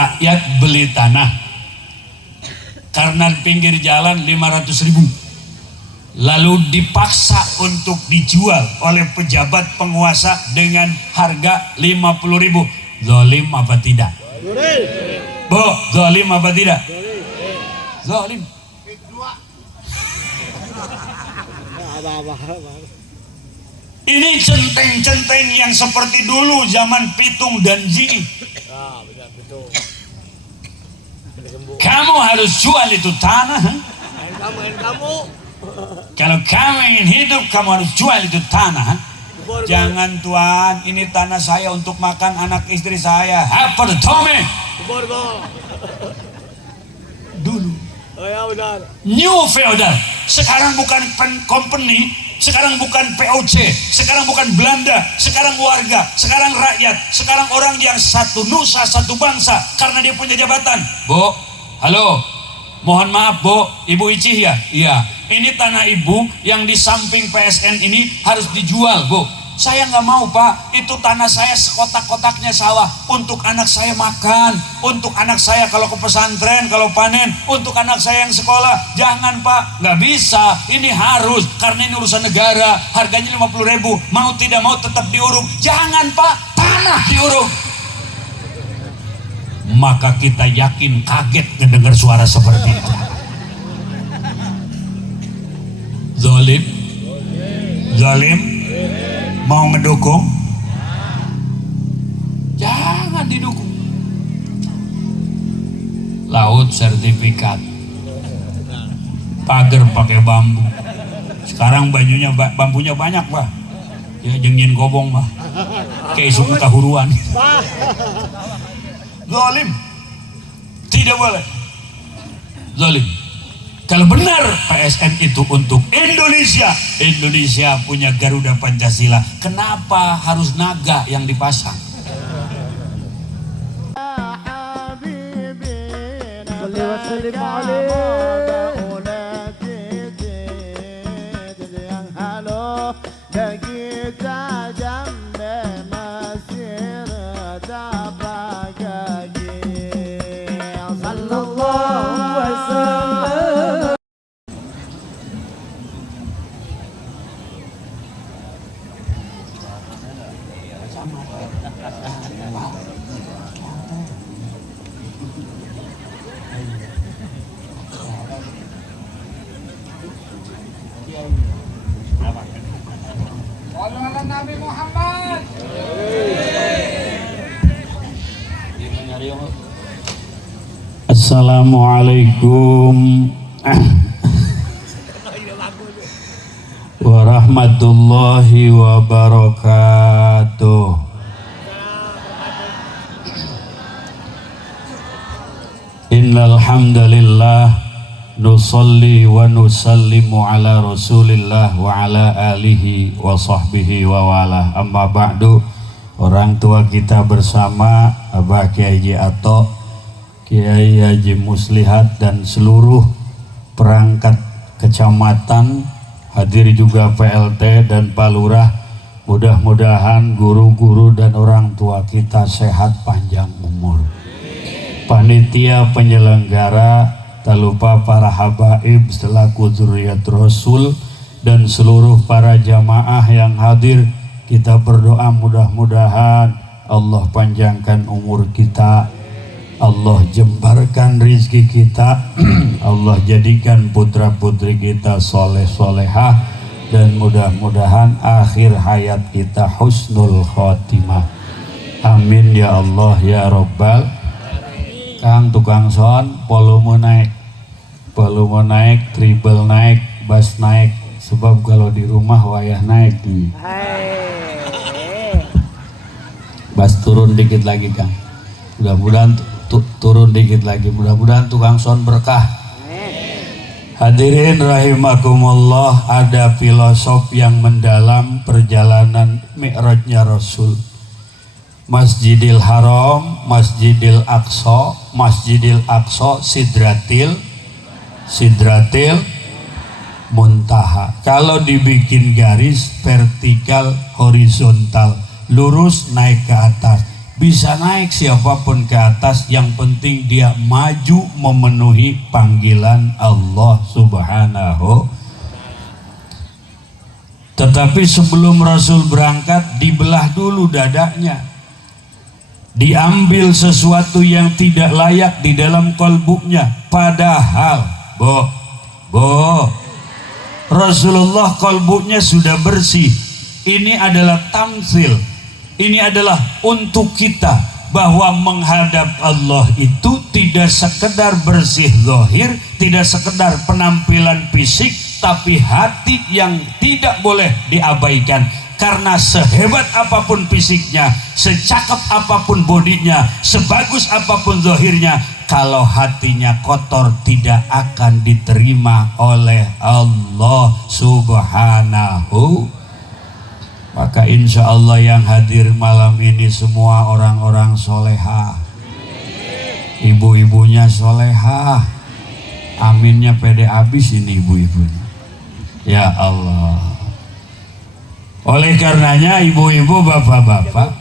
rakyat beli tanah karena pinggir jalan 500.000, lalu dipaksa untuk dijual oleh pejabat penguasa dengan harga 50.000. Zalim apa tidak? Bu, zalim apa tidak? Zalim. Ini centeng-centeng yang seperti dulu zaman Pitung dan Ji. Kamu harus jual itu tanah. Kalau kamu ingin hidup, kamu harus jual itu tanah. Jangan tuan, ini tanah saya untuk makan anak istri saya. Apa tuh Tommy? Dulu New Feodal, sekarang bukan company, sekarang bukan POC, sekarang bukan Belanda, sekarang warga, sekarang rakyat, sekarang orang yang satu nusa, satu bangsa karena dia punya jabatan. Bu, halo, mohon maaf Bu, Ibu Icih ya? Iya, ini tanah Ibu yang di samping PSN ini harus dijual Bu. Saya nggak mau Pak, itu tanah saya sekotak-kotaknya sawah untuk anak saya makan, untuk anak saya kalau ke pesantren, kalau panen, untuk anak saya yang sekolah. Jangan Pak, nggak bisa, ini harus, karena ini urusan negara, harganya 50.000, mau tidak mau tetap diuruk. Jangan Pak, tanah diuruk. Maka kita yakin kaget mendengar suara seperti itu. Zalim, zalim. Mau ngedukung? Jangan didukung. Laut sertifikat, pagar pakai bambu. Sekarang bambunya banyak Pak. Ya jengin gobong Pak. Kayak suku kahuruan. Zalim. Tidak boleh. Zalim. Kalau benar PSN itu untuk Indonesia, Indonesia punya Garuda Pancasila, kenapa harus naga yang dipasang? Nabi Muhammad. Assalamualaikum warahmatullahi wabarakatuh. Innal hamdalillah nusalli wa nusallimu ala rasulillah wa ala alihi wa sahbihi wa wala. Amma ba'du. Orang tua kita bersama Abah Kiai Haji Ato, Kiai Haji Muslihat dan seluruh perangkat kecamatan, hadir juga PLT dan Pak Lurah. Mudah-mudahan guru-guru dan orang tua kita sehat panjang umur. Panitia penyelenggara, tak lupa para habaib selaku dzurriyyat Rasul dan seluruh para jamaah yang hadir. Kita berdoa mudah-mudahan Allah panjangkan umur kita, Allah jembarkan rizki kita, Allah jadikan putra-putri kita soleh-solehah, dan mudah-mudahan akhir hayat kita husnul khotimah. Amin ya Allah ya Rabbal. Kang tukang son, volume naik, treble naik, bass naik, sebab kalau di rumah wayah naik nih. Bass turun dikit lagi Kang, mudah-mudahan turun dikit lagi, mudah-mudahan tukang son berkah. Hadirin rahimakumullah, ada filosof yang mendalam perjalanan Mi'rajnya Rasul. Masjidil Haram, Masjidil Aqsa, Masjidil Aqsa, Sidratil Muntaha. Kalau dibikin garis vertikal, horizontal, lurus naik ke atas, bisa naik siapapun ke atas, yang penting dia maju memenuhi panggilan Allah Subhanahu. Tetapi sebelum Rasul berangkat, dibelah dulu dadanya, diambil sesuatu yang tidak layak di dalam kolbunya. Padahal Rasulullah kolbunya sudah bersih. Ini adalah tamsil, ini adalah untuk kita, bahwa menghadap Allah itu tidak sekedar bersih zahir, tidak sekedar penampilan fisik, tapi hati yang tidak boleh diabaikan. Karena sehebat apapun fisiknya, secakap apapun bodinya, sebagus apapun zahirnya, kalau hatinya kotor tidak akan diterima oleh Allah Subhanahu. Maka insya Allah yang hadir malam ini semua orang-orang solehah, ibu-ibunya solehah, aminnya pede abis ini ibu-ibunya. Ya Allah. Oleh karenanya ibu-ibu, bapak-bapak,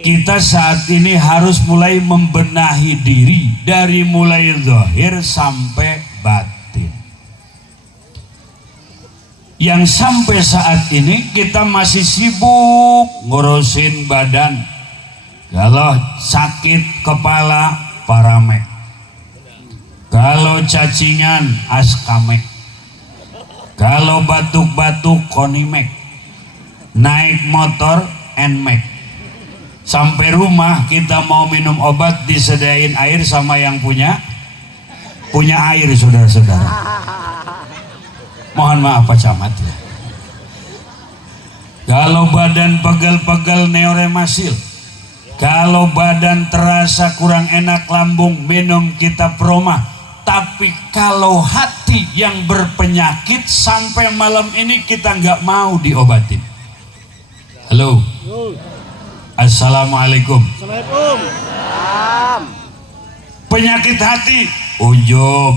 kita saat ini harus mulai membenahi diri dari mulai zahir sampai batin. Yang sampai saat ini kita masih sibuk ngurusin badan. Kalau sakit kepala paramek, kalau cacingan askamek, kalau batuk-batuk konimek, naik motor nmax. Sampai rumah kita mau minum obat disediain air sama yang punya air, saudara-saudara. Mohon maaf Pak Camat ya. Kalau badan pegel-pegel neuremasil, kalau badan terasa kurang enak lambung, minum kitab Roma. Tapi kalau hati yang berpenyakit, sampai malam ini kita nggak mau diobatin. Halo. Assalamualaikum. Penyakit hati, ujub,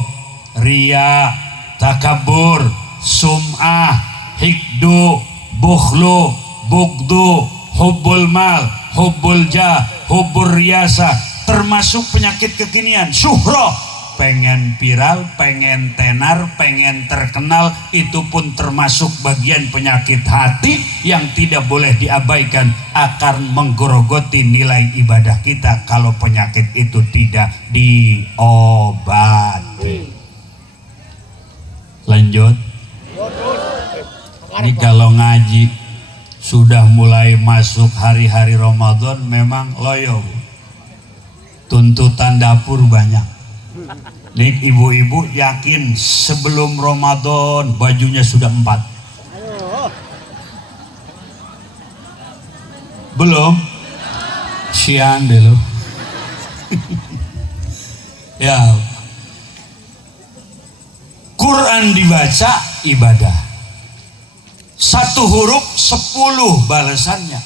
ria, takabur, sum'ah, hikdu, bukhlu, bugdu, hubbul mal, hubbul jah, hubbul riyasa, termasuk penyakit kekinian, syuhroh, pengen viral, pengen tenar, pengen terkenal, itu pun termasuk bagian penyakit hati yang tidak boleh diabaikan, akan menggerogoti nilai ibadah kita kalau penyakit itu tidak diobati. Lanjut. Ini kalau ngaji sudah mulai masuk hari-hari Ramadan, memang loyo, tuntutan dapur banyak. Nih ibu-ibu yakin sebelum Ramadan bajunya sudah 4? Belum? Sian deh lo. Ya, Quran dibaca ibadah, 1 huruf 10 balasannya.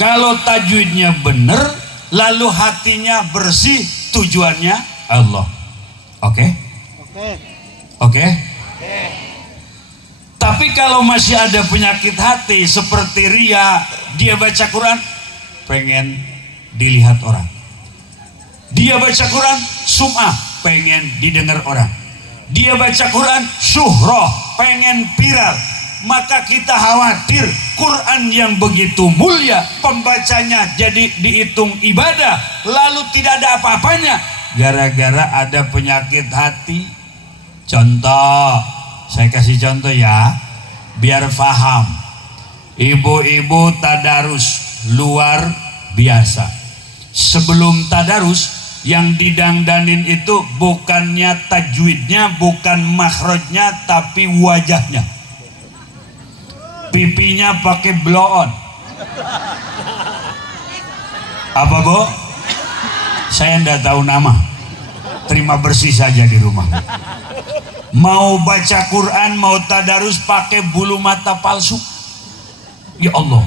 Kalau tajwidnya benar, lalu hatinya bersih, tujuannya Allah. Oke? Tapi kalau masih ada penyakit hati seperti ria, dia baca Quran pengen dilihat orang, dia baca Quran sum'ah, pengen didengar orang, dia baca Quran syuhroh, pengen viral. Maka kita khawatir Quran yang begitu mulia, pembacanya jadi dihitung ibadah, lalu tidak ada apa-apanya gara-gara ada penyakit hati. Contoh, saya kasih contoh ya biar paham. Ibu-ibu tadarus luar biasa. Sebelum tadarus, yang didangdanin itu bukannya tajwidnya, bukan makhrajnya, tapi wajahnya. Pipinya pakai blow on. Apa Bu? Saya enggak tahu nama. Terima bersih saja di rumah. Mau baca Quran, mau tadarus pakai bulu mata palsu. Ya Allah.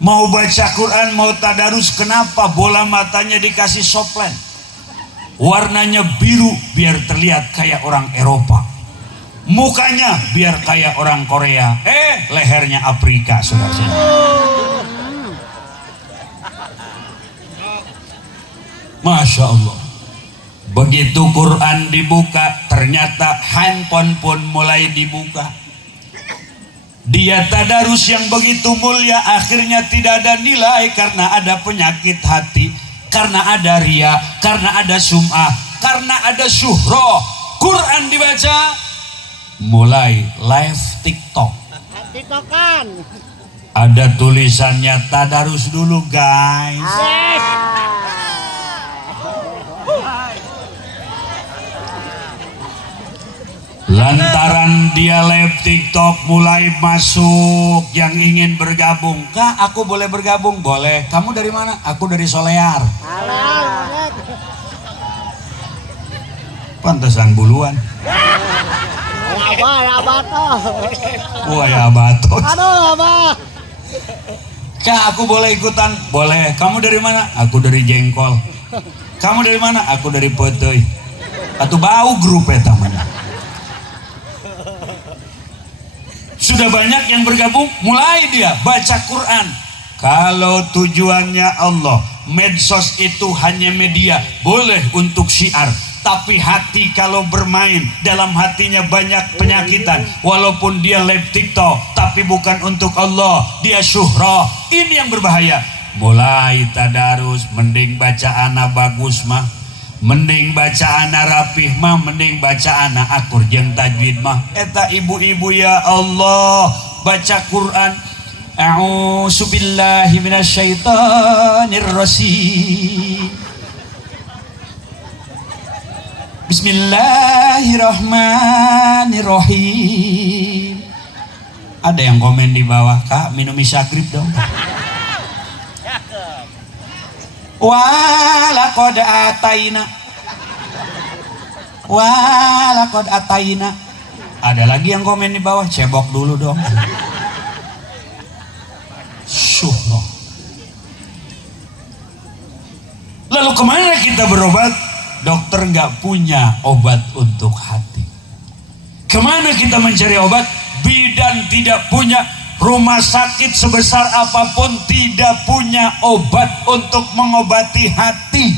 Mau baca Quran, mau tadarus, kenapa bola matanya dikasih soplen? Warnanya biru biar terlihat kayak orang Eropa. Mukanya biar kayak orang Korea. Lehernya Afrika, saudara-saudara. Masya Allah. Begitu Quran dibuka, ternyata handphone pun mulai dibuka. Dia tadarus yang begitu mulia akhirnya tidak ada nilai karena ada penyakit hati, karena ada ria, karena ada sum'ah, karena ada syuhroh. Quran dibaca, mulai live TikTok. TikTokan. Ada tulisannya tadarus dulu guys. Lantaran dia live TikTok mulai masuk yang ingin bergabung. Kak, aku boleh bergabung? Boleh. Kamu dari mana? Aku dari Solear. Pantesan buluan. Abah toh. Wah ya batos. Aduh, Abah. Kak, aku boleh ikutan? Boleh. Kamu dari mana? Aku dari Jengkol. Kamu dari mana? Aku dari Potoi. Atau bau grup ya tamanya. Sudah banyak yang bergabung, mulai dia baca Quran. Kalau tujuannya Allah, medsos itu hanya media, boleh untuk syiar. Tapi hati kalau bermain, dalam hatinya banyak penyakitan. Walaupun dia live TikTok, tapi bukan untuk Allah, dia syuhrah. Ini yang berbahaya. Mulai tadarus, mending baca ana bagus mah, mending baca ana rapih mah, mending baca ana akur jeung tajwid mah. Eta ibu-ibu ya Allah, baca Quran. A'udzu billahi minasyaitonir rajim. Bismillahirrahmanirrahim. Ada yang komen di bawah, Kak minum isyagrib dong. Walaqad ataina. Ada lagi yang komen di bawah, cebok dulu dong. Syuhroh. Lalu kemana kita berobat? Dokter nggak punya obat untuk hati. Kemana kita mencari obat? Bidan tidak punya. Rumah sakit sebesar apapun tidak punya obat untuk mengobati hati.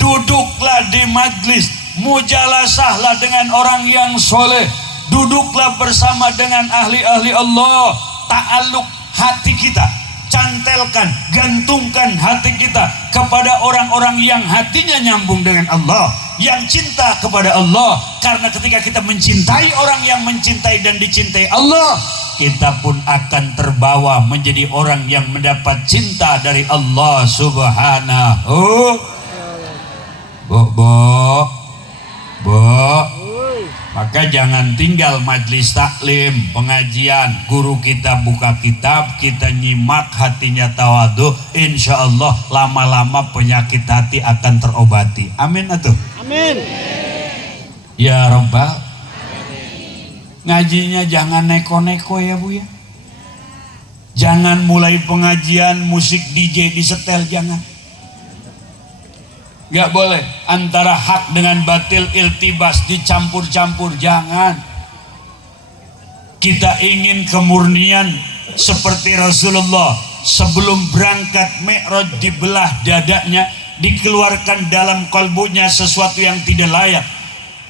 Duduklah di majlis, mujalasahlah dengan orang yang soleh, duduklah bersama dengan ahli-ahli Allah. Ta'aluk hati kita, cantelkan, gantungkan hati kita kepada orang-orang yang hatinya nyambung dengan Allah, yang cinta kepada Allah. Karena ketika kita mencintai orang yang mencintai dan dicintai Allah, kita pun akan terbawa menjadi orang yang mendapat cinta dari Allah Subhanahu. Bu, maka jangan tinggal majlis taklim, pengajian, guru kita buka kitab, kita nyimak, hatinya tawadu, insya Allah lama-lama penyakit hati akan terobati. Amin atuh. Amin. Ya Rabbal. Ngajinya jangan neko-neko ya Bu ya. Jangan mulai pengajian musik DJ disetel, jangan. Gak boleh antara hak dengan batil iltibas dicampur-campur, jangan. Kita ingin kemurnian seperti Rasulullah. Sebelum berangkat Mi'raj dibelah dadanya, dikeluarkan dalam kalbunya sesuatu yang tidak layak.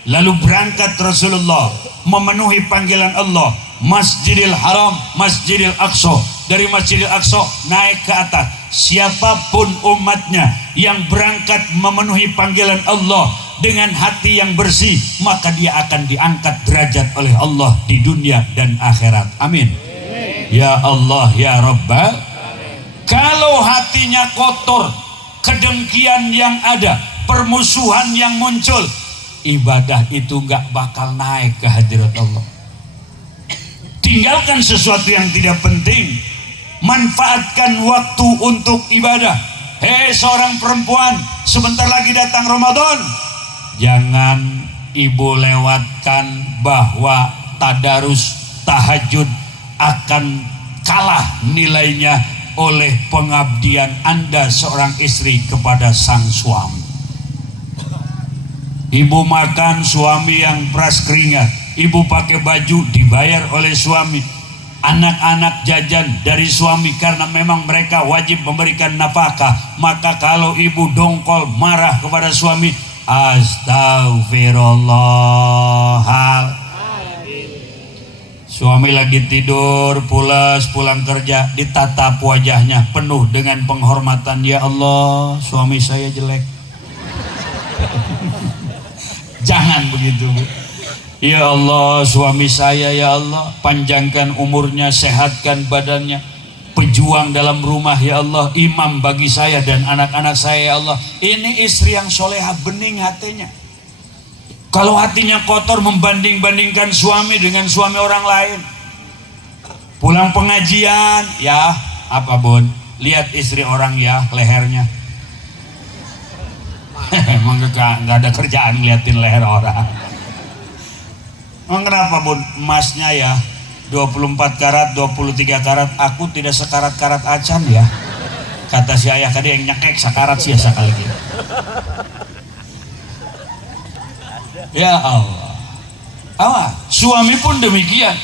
Lalu berangkat Rasulullah memenuhi panggilan Allah, Masjidil Haram, Masjidil Aqsa. Dari Masjidil Aqsa naik ke atas. Siapapun umatnya yang berangkat memenuhi panggilan Allah dengan hati yang bersih, maka dia akan diangkat derajat oleh Allah di dunia dan akhirat. Amin. Ya Allah ya Rabbal. Kalau hatinya kotor, kedengkian yang ada, permusuhan yang muncul, ibadah itu gak bakal naik ke hadirat Allah. Tinggalkan sesuatu yang tidak penting, manfaatkan waktu untuk ibadah. Hei seorang perempuan, sebentar lagi datang Ramadan. Jangan ibu lewatkan bahwa tadarus, tahajud akan kalah nilainya oleh pengabdian Anda seorang istri kepada sang suami. Ibu makan, suami yang peras keringat. Ibu pakai baju, dibayar oleh suami. anak-anak jajan dari suami karena memang mereka wajib memberikan nafkah, maka kalau ibu dongkol marah kepada suami, astagfirullah. Suami lagi tidur, pulang kerja, ditatap wajahnya penuh dengan penghormatan. Ya Allah, suami saya jelek. Jangan begitu, Bu. Ya Allah, suami saya, ya Allah, panjangkan umurnya, sehatkan badannya, pejuang dalam rumah, ya Allah, imam bagi saya dan anak-anak saya, ya Allah. Ini istri yang soleha, bening hatinya. Kalau hatinya kotor, membanding-bandingkan suami dengan suami orang lain. Pulang pengajian, ya apa Bun, lihat istri orang ya, lehernya. Emang nggak ada kerjaan ngeliatin leher orang. Emang kenapa Bun? Emasnya ya 24 karat, 23 karat, aku tidak sekarat-karat acan ya. Kata si ayah tadi, yang nyekek sakarat sih ya sekali gitu. Ya Allah. Suami pun demikian.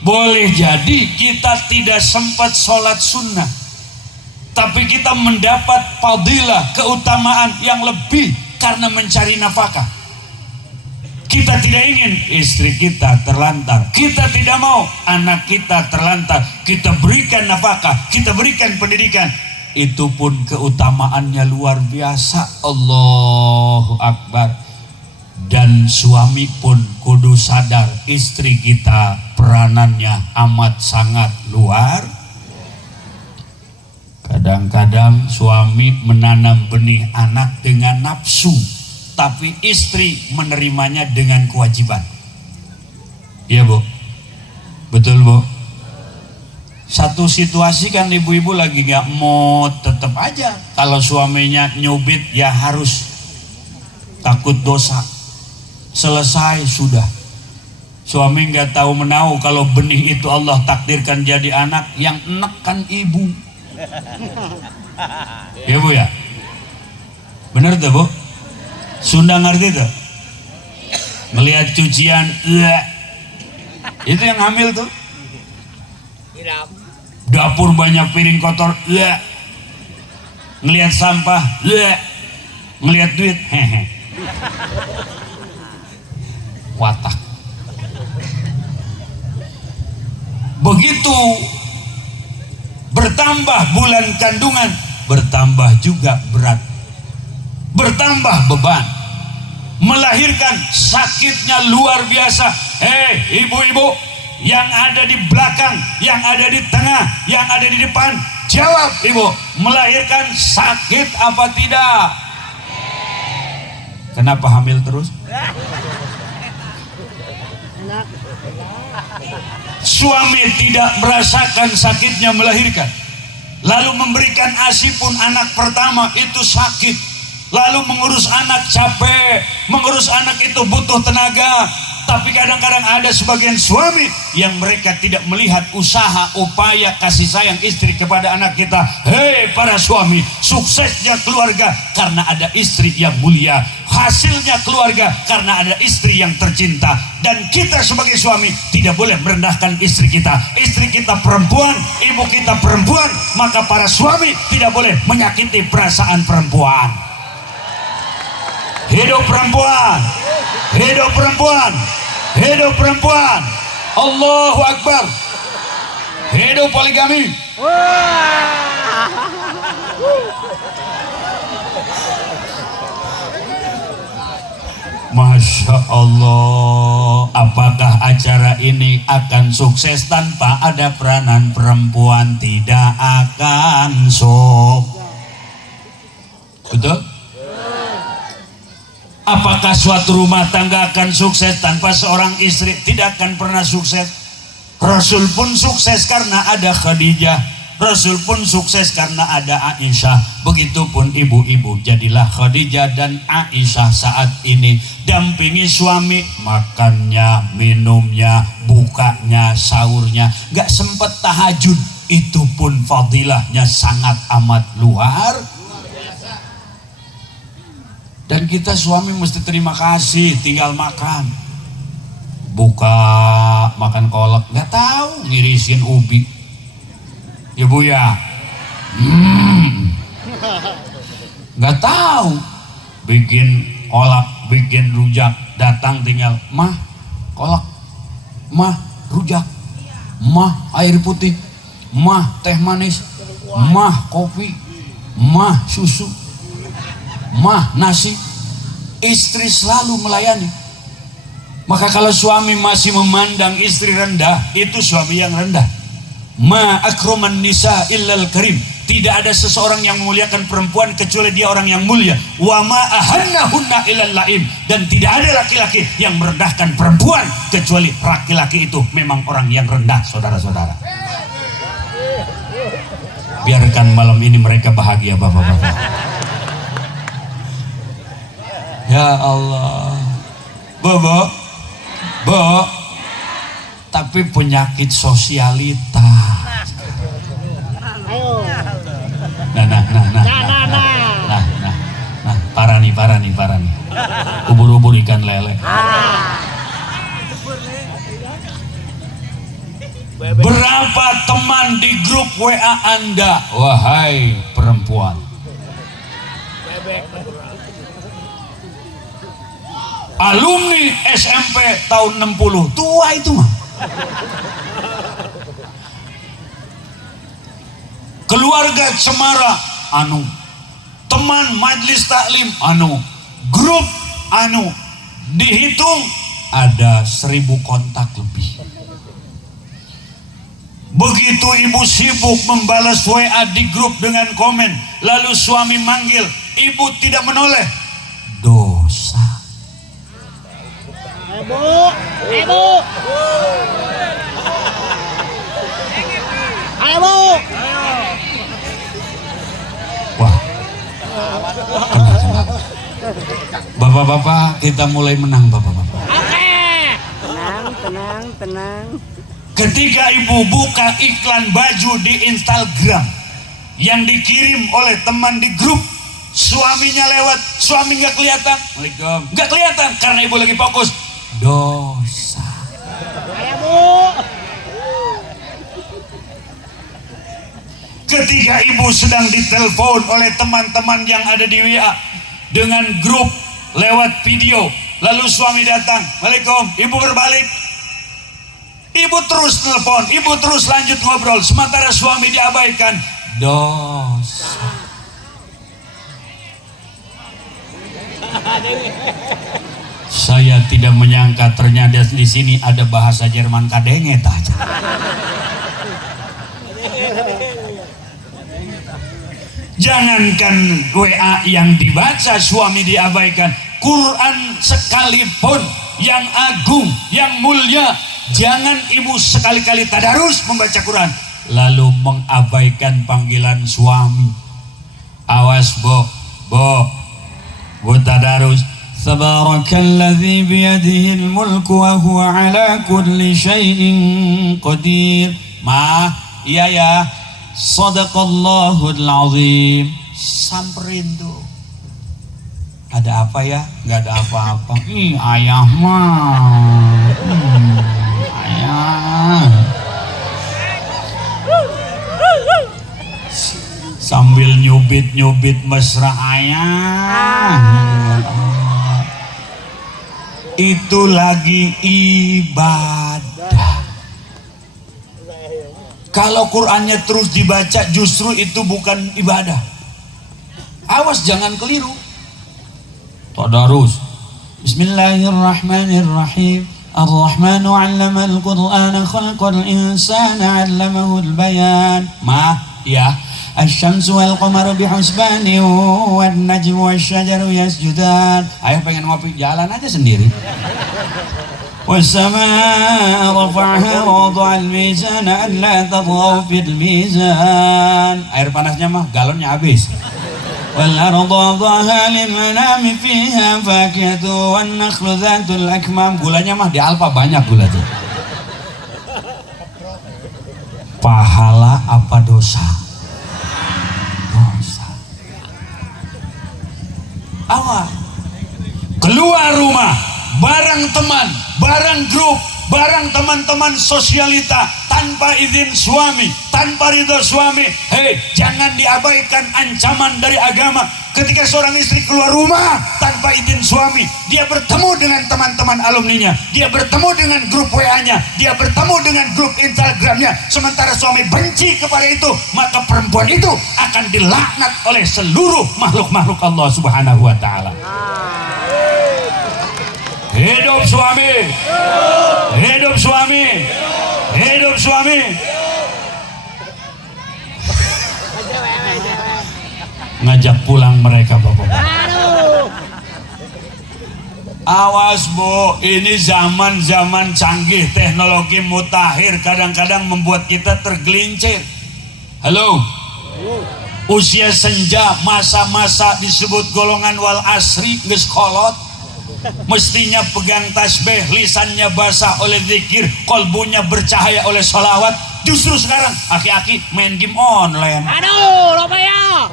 Boleh jadi kita tidak sempat sholat sunnah, tapi kita mendapat fadilah, keutamaan yang lebih karena mencari nafkah. Kita tidak ingin istri kita terlantar, kita tidak mau anak kita terlantar. Kita berikan nafkah, kita berikan pendidikan. Itu pun keutamaannya luar biasa. Allahu Akbar. Dan suami pun kudu sadar, istri kita peranannya amat sangat luar. Kadang-kadang suami menanam benih anak dengan nafsu, tapi istri menerimanya dengan kewajiban. Iya Bu, betul Bu. Satu situasi kan ibu-ibu lagi gak mood, tetap aja kalau suaminya nyubit ya harus, takut dosa. Selesai sudah. Suami nggak tahu menahu kalau benih itu Allah takdirkan jadi anak, yang enek kan ibu. Ya Bu ya, bener tuh Bu. Sunda ngerti tuh. Melihat cucian, itu yang hamil tuh. Dapur banyak piring kotor, ngelihat sampah, ngelihat duit, hehe. Watak. Begitu bertambah bulan kandungan, bertambah juga berat, bertambah beban, melahirkan sakitnya luar biasa. Hei ibu-ibu yang ada di belakang, yang ada di tengah, yang ada di depan, jawab ibu, melahirkan sakit apa tidak? Kenapa hamil terus? Suami tidak merasakan sakitnya melahirkan, lalu memberikan ASI pun anak pertama itu sakit, lalu mengurus anak capek, mengurus anak itu butuh tenaga. Tapi kadang-kadang ada sebagian suami yang mereka tidak melihat usaha, upaya kasih sayang istri kepada anak kita. Hei para suami, suksesnya keluarga karena ada istri yang mulia, hasilnya keluarga karena ada istri yang tercinta. Dan kita sebagai suami tidak boleh merendahkan istri kita. Istri kita perempuan, ibu kita perempuan, maka para suami tidak boleh menyakiti perasaan perempuan. Hidup perempuan, hidup perempuan, hidup perempuan. Allahu Akbar. Hidup poligami. Masya Allah. Apakah acara ini akan sukses tanpa ada peranan perempuan? Tidak akan sukses. Betul? Apakah suatu rumah tangga akan sukses tanpa seorang istri? Tidak akan pernah sukses. Rasul pun sukses karena ada Khadijah. Rasul pun sukses karena ada Aisyah. Begitupun ibu-ibu, jadilah Khadijah dan Aisyah saat ini. Dampingi suami, makannya, minumnya, bukanya, sahurnya. Gak sempat tahajud, itu pun fadilahnya sangat amat luar. Dan kita suami mesti terima kasih, tinggal makan. buka makan kolak, nggak tahu ngirisin ubi ya bu ya, nggak tahu bikin kolak, bikin rujak, datang tinggal mah kolak, mah rujak, mah air putih, mah teh manis, mah kopi, mah susu, mah nasi. Istri selalu melayani. Maka kalau suami masih memandang istri rendah, itu suami yang rendah. Ma akraman nisa illal karim. Tidak ada seseorang yang memuliakan perempuan kecuali dia orang yang mulia. Wa ma ahannahunna illal laim. Dan tidak ada laki-laki yang merendahkan perempuan kecuali laki-laki itu memang orang yang rendah, saudara-saudara. Biarkan malam ini mereka bahagia, bapak-bapak. Ya Allah, Bobo, tapi penyakit sosialita. Ayo. Nah, parah nih. Ubur-ubur ikan lele. Berapa teman di grup WA Anda, wahai perempuan? Alumni SMP tahun 60, tua itu mah. Keluarga cemara, anu. Teman majelis taklim, anu. Grup, anu. Dihitung ada 1000 kontak lebih. Begitu ibu sibuk membalas WA di grup dengan komen, lalu suami manggil, ibu tidak menoleh. Dosa. Ibu. Ayo. Wah. Tenang. Bapak-bapak, kita mulai menang, bapak-bapak. Oke. Tenang. Ketika ibu buka iklan baju di Instagram yang dikirim oleh teman di grup, suaminya lewat, suami nggak kelihatan. Waalaikumsalam. Nggak kelihatan karena ibu lagi fokus. Dosa. Ayo, Bu. Ketika ibu sedang ditelepon oleh teman-teman yang ada di WA dengan grup lewat video, lalu suami datang, Waalaikumsalam, ibu berbalik, ibu terus telepon, ibu terus lanjut ngobrol, sementara suami diabaikan. Dosa. Saya tidak menyangka ternyata di sini ada bahasa Jerman kadenget aja. Jangankan WA yang dibaca suami diabaikan, Quran sekalipun yang agung, yang mulia, jangan ibu sekali-kali tadarus membaca Quran lalu mengabaikan panggilan suami. Awas bu tadarus. Tabarakalladzi biyadihi al-mulku wa huwa ala kulli syai'in qadir. Ma, iya ya. Sadaqallahul azim. Samperin tuh. Ada apa ya? Nggak ada apa-apa. Ayah mah. Ayah. Sambil nyubit mesra ayah. Itu lagi ibadah. Kalau Qur'annya terus dibaca justru itu bukan ibadah. Awas jangan keliru. Tadarus. Bismillahirrahmanirrahim. Ar-Rahmanu 'allama al-Qur'ana khalaqal insana 'allamahu al-bayan. Ya. Asy-syamsu wal qamaru bihusbani wan najmu wasyajaru yasjudan. Ayo pengen ngopi jalan aja sendiri. Was-samaa'a rafa'aha wa wada'al mizana alla tatghaw fil mizan. Air panasnya mah galonnya habis. Wal arda wada'aha lil manami fiha fakihatu wan nakhlu dzatul akmam. Gulanya mah di Alfa banyak gula tuh. Pahala apa dosa? Awal keluar rumah bareng teman, bareng grup, bareng teman-teman sosialita, tanpa izin suami, tanpa ridho suami. Hei, jangan diabaikan ancaman dari agama. Ketika seorang istri keluar rumah tanpa izin suami, dia bertemu dengan teman-teman alumninya, dia bertemu dengan grup WA-nya, dia bertemu dengan grup Instagram-nya, sementara suami benci kepada itu, maka perempuan itu akan dilaknat oleh seluruh makhluk-makhluk Allah Subhanahu wa Ta'ala. Hidup suami, hidup suami, hidup suami. Ngajak pulang mereka bapak-bapak. Awas bu, ini zaman-zaman canggih, teknologi mutakhir kadang-kadang membuat kita tergelincir. Halo, usia senja, masa-masa disebut golongan wal asri geus kolot. Mestinya pegang tasbih, lisannya basah oleh zikir, kolbunya bercahaya oleh sholawat. Justru sekarang aki-aki main game online. Aduh, lo ya.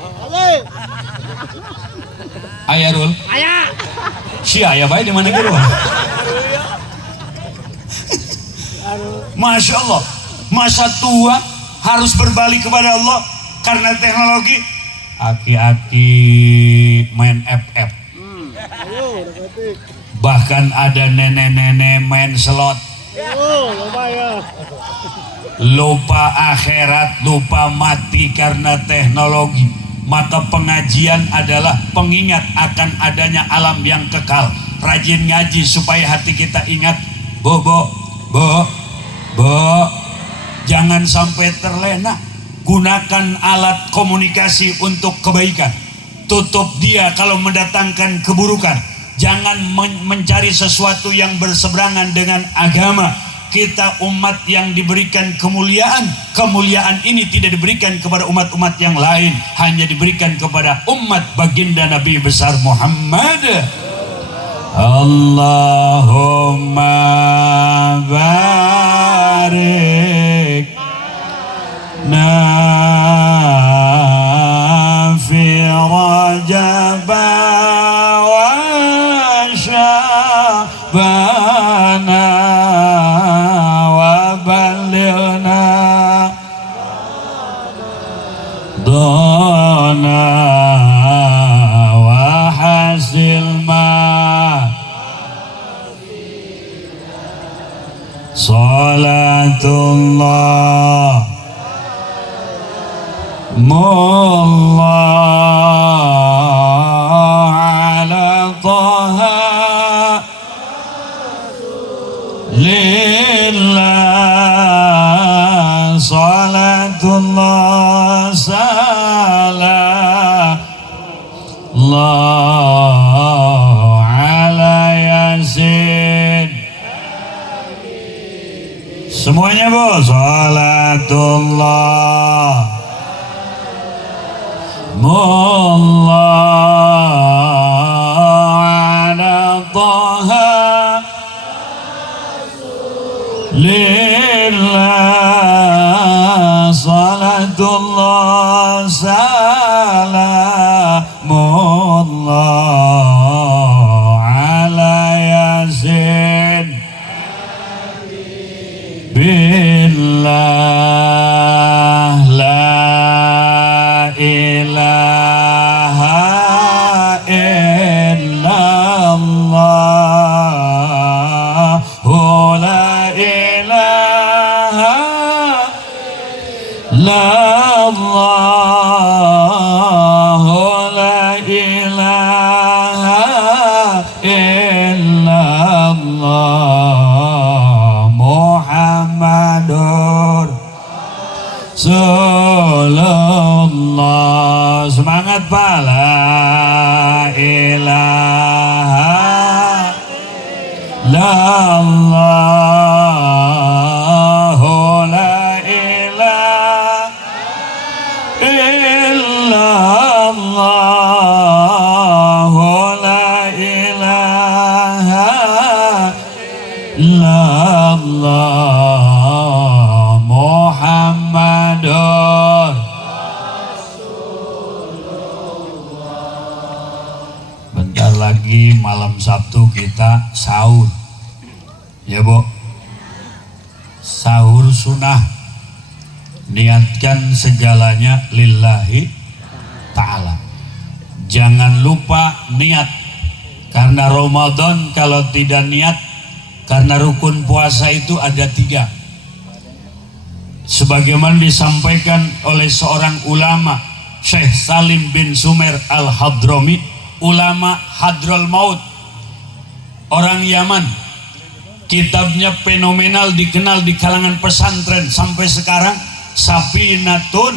Ayah Rul, Ayah. si ayah baik di mana gitu? Masya Allah, masa tua harus berbalik kepada Allah karena teknologi. Aki-aki main FF. Bahkan ada nenek-nenek main slot. Lupa akhirat, lupa mati karena teknologi. Maka pengajian adalah pengingat akan adanya alam yang kekal. Rajin ngaji supaya hati kita ingat. Bo, jangan sampai terlena. Gunakan alat komunikasi untuk kebaikan. Tutup dia kalau mendatangkan keburukan. Jangan mencari sesuatu yang berseberangan dengan agama. Kita umat yang diberikan kemuliaan. Kemuliaan ini tidak diberikan kepada umat-umat yang lain, hanya diberikan kepada umat baginda Nabi besar Muhammad. Allahumma barik fi Rajab wa Sya'bana wa balighna dona wa hasil ma salatullah mullah ala taha lillah salatullah salam Allah ala yasin. Semuanya bu, salatullah mullah ala taha lillah salatullah salamullah ala yasin billah la ilaha illallah la ilaha illallah la ilaha illallah Muhammadur Rasulullah. Semangat Pak. La ilaha illallah la ilaha illallah la ilaha illallah Muhammadur Bentar lagi malam Sabtu kita sahur. Ya Bu, sahur sunnah, niatkan segalanya lillahi ta'ala. Jangan lupa niat, karena Ramadan kalau tidak niat, karena rukun puasa itu ada 3. Sebagaimana disampaikan oleh seorang ulama, Syekh Salim bin Sumer Al-Hadrami, ulama Hadrul Maut, orang Yaman. Kitabnya fenomenal, dikenal di kalangan pesantren sampai sekarang, Safinatun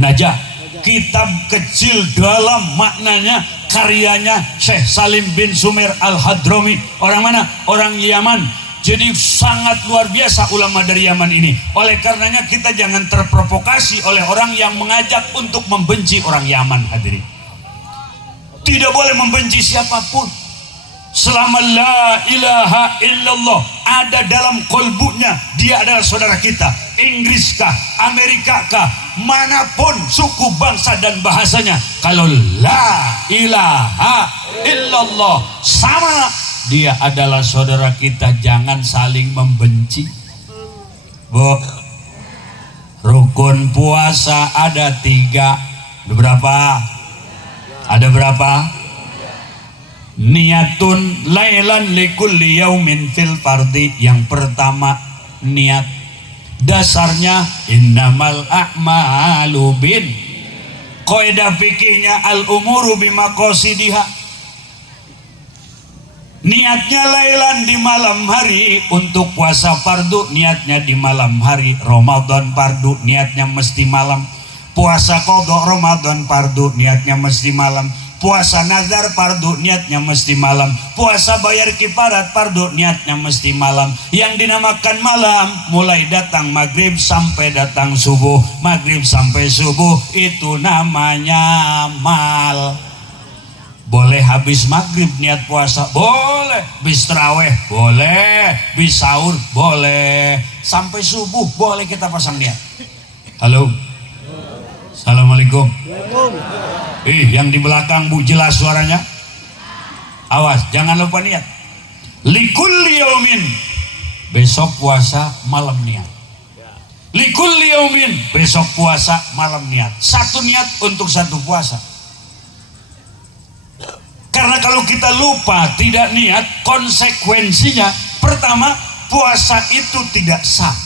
Najah. Kitab kecil dalam maknanya, karyanya Syekh Salim bin Sumer Al-Hadrami. Orang mana? Orang Yaman. Jadi sangat luar biasa ulama dari Yaman ini. Oleh karenanya kita jangan terprovokasi oleh orang yang mengajak untuk membenci orang Yaman, hadirin. Tidak boleh membenci siapapun. Selama la ilaha illallah ada dalam kolbunya, dia adalah saudara kita. Inggris kah, Amerika kah, manapun suku, bangsa dan bahasanya, kalau la ilaha illallah sama, dia adalah saudara kita. Jangan saling membenci. Bu, rukun puasa ada 3. Ada berapa? Niatun lailan likulli yaumin fil fardi. Yang pertama niat, dasarnya innamal a'malu bin, kaidah fikihnya al umuru bimaqasidiha. Niatnya lailan di malam hari untuk puasa fardu, niatnya di malam hari. Ramadan fardu niatnya mesti malam. Puasa qadha Ramadan fardu niatnya mesti malam. Puasa nazar fardu niatnya mesti malam. Puasa bayar kifarat fardu niatnya mesti malam. Yang dinamakan malam mulai datang maghrib sampai datang subuh. Maghrib sampai subuh itu namanya mal. Boleh habis maghrib niat puasa, boleh. Bis tarawih boleh, bis sahur boleh, sampai subuh boleh kita pasang niat. Halo, assalamualaikum. Yang di belakang Bu, jelas suaranya? Awas, jangan lupa niat. Likulli yaumin, besok puasa malam niat. Likulli yaumin, besok puasa malam niat. Satu niat untuk satu puasa. Karena kalau kita lupa tidak niat, konsekuensinya pertama, puasa itu tidak sah.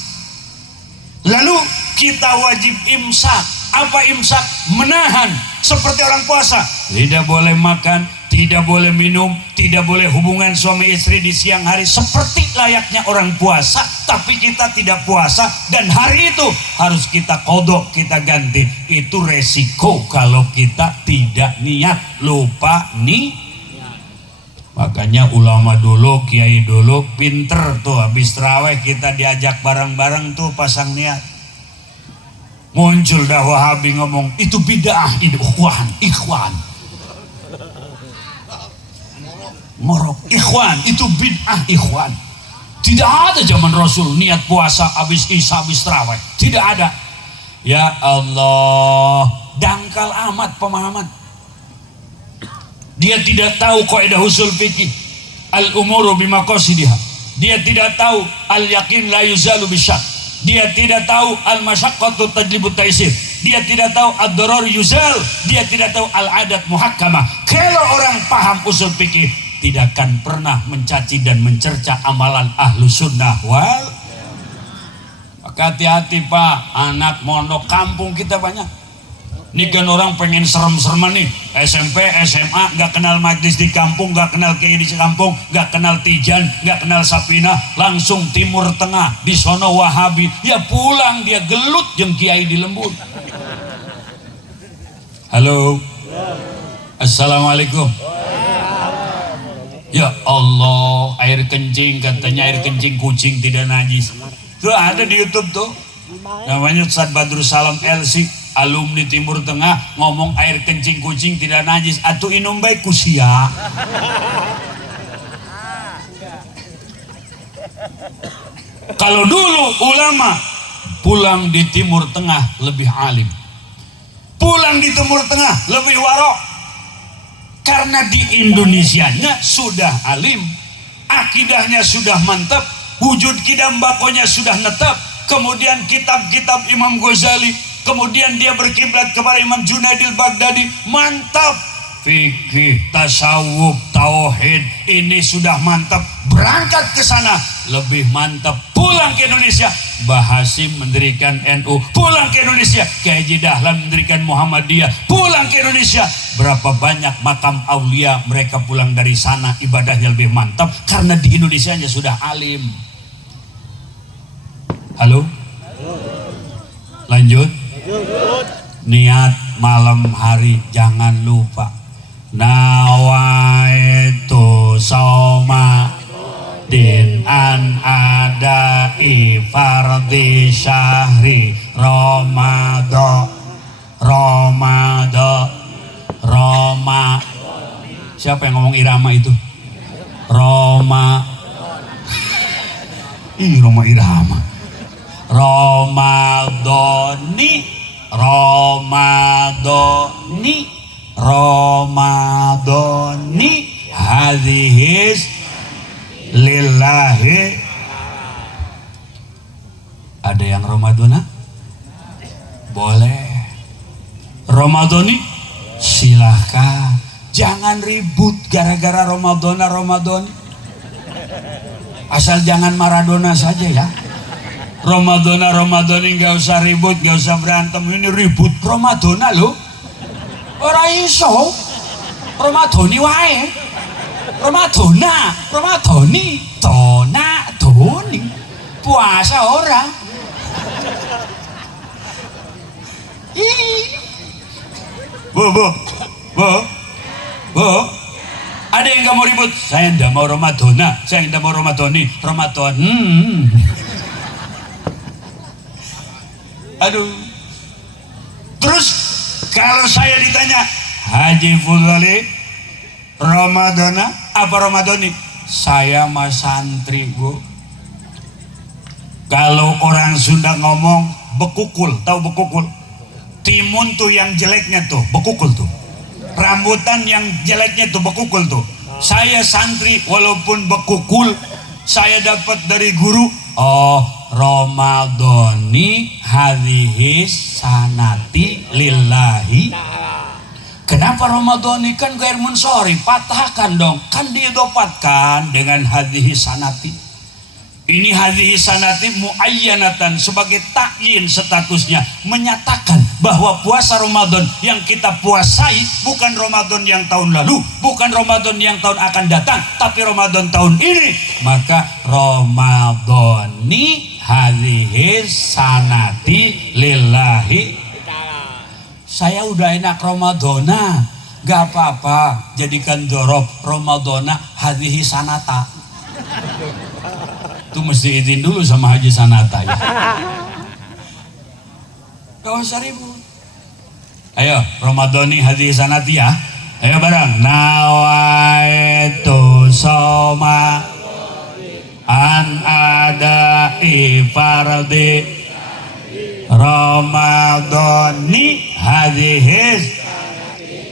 Lalu kita wajib imsak. Apa imsak? Menahan. Seperti orang puasa, tidak boleh makan, tidak boleh minum, tidak boleh hubungan suami istri di siang hari, seperti layaknya orang puasa. Tapi kita tidak puasa, dan hari itu harus kita kodok, kita ganti. Itu resiko kalau kita tidak niat, lupa nih. Makanya ulama dulu, kiai dulu pinter tuh, habis tarawih kita diajak bareng-bareng tuh pasang niat. Muncul dah Wahabi ngomong itu bid'ah, ikhwan ngorok, ikhwan itu bid'ah, ikhwan. Tidak ada zaman Rasul niat puasa habis isya habis tarawih, tidak ada. Ya Allah, dangkal amat pemahaman. Dia tidak tahu kaidah usul fikih al umuru bimaqasidiha. Dia tidak tahu al yakin la yuzalu bisyak. Dia tidak tahu al-masyaqqatu tajlibut taisir. Dia tidak tahu ad-darar yuzal. Dia tidak tahu al-adat muhakkamah. Kalau orang paham usul fikih, tidak akan pernah mencaci dan mencerca amalan ahlu sunnah wal. Maka hati-hati Pak, anak mondok kampung kita banyak. Ini kan orang pengen serem-sereman nih, SMP, SMA, gak kenal majlis di kampung, gak kenal kiai di kampung, gak kenal Tijan, gak kenal Sapina, langsung Timur Tengah, di sono Wahabi. Ya pulang dia gelut jeung kiai di lembut. Halo, assalamualaikum. Ya Allah, air kencing, katanya air kencing kucing tidak najis. Tuh ada di YouTube tuh, namanya Ustaz Badrul Salam LC, alumni Timur Tengah, ngomong air kencing kucing tidak najis. Atuh inum baik kusia. Kalau dulu ulama pulang di Timur Tengah lebih alim, pulang di Timur Tengah lebih warok, karena di Indonesianya sudah alim, akidahnya sudah mantap, wujud kidam bakonya sudah netap, kemudian kitab-kitab Imam Ghazali, kemudian dia berkiblat kepada Imam Junaidil Baghdadi, mantap. Fikih, tasawuf, tauhid ini sudah mantap, berangkat ke sana lebih mantap, pulang ke Indonesia Bahasim mendirikan NU, pulang ke Indonesia Kiai Haji Dahlan mendirikan Muhammadiyah, pulang ke Indonesia. Berapa banyak makam aulia mereka pulang dari sana, ibadahnya lebih mantap karena di Indonesianya sudah alim. Halo? Lanjut. Niat malam hari jangan lupa. Nawaitu soma din an ada fardhi syahri Ramadan. Siapa yang ngomong irama itu? Roma irama. Ramadhani hadhis lillahi. Ada yang Ramadhana? Boleh. Ramadhani silahkan. Jangan ribut gara-gara Ramadan. Asal jangan Maradona saja ya. Ramadan ini nggak usah ribut, nggak usah berantem. Ini ribut Ramadana loh. Ora iso. Ramadhani wae. Ramadhani, doni. Puasa ora. Bu. Ada yang nggak mau ribut? Saya nggak mau Ramadana, saya nggak mau Ramadhani. Ramadan. Aduh. Terus kalau saya ditanya, Haji Fudhali Ramadana apa Ramadhani? Saya mah santri, Bu. Kalau orang Sunda ngomong bekukul, tahu bekukul? Timun tuh yang jeleknya tuh, bekukul tuh. Rambutan yang jeleknya tuh bekukul tuh. Saya santri walaupun bekukul, saya dapat dari guru. Oh, Ramadhani hadhihi sanati lillahi. Kenapa Ramadhani? Kan gair munsori, patahkan dong. Kan didapatkan dengan hadhihi sanati. Ini hadhihi sanati muayyanatan, sebagai takyin statusnya, menyatakan bahwa puasa Ramadan yang kita puasai bukan Ramadan yang tahun lalu, bukan Ramadan yang tahun akan datang, tapi Ramadan tahun ini. Maka Ramadhani hadhihi sanati lillahi. Saya udah enak Ramadana, gak apa-apa, jadikan dorob Ramadana hadhihi sanata. Itu mesti izin dulu sama Haji Sanata ya. Gak usah ribut. Ayo Ramadhani hadhihi sanati ya. Ayo bareng. Nawaitu soma an ada fardhi Ramadhani hadhis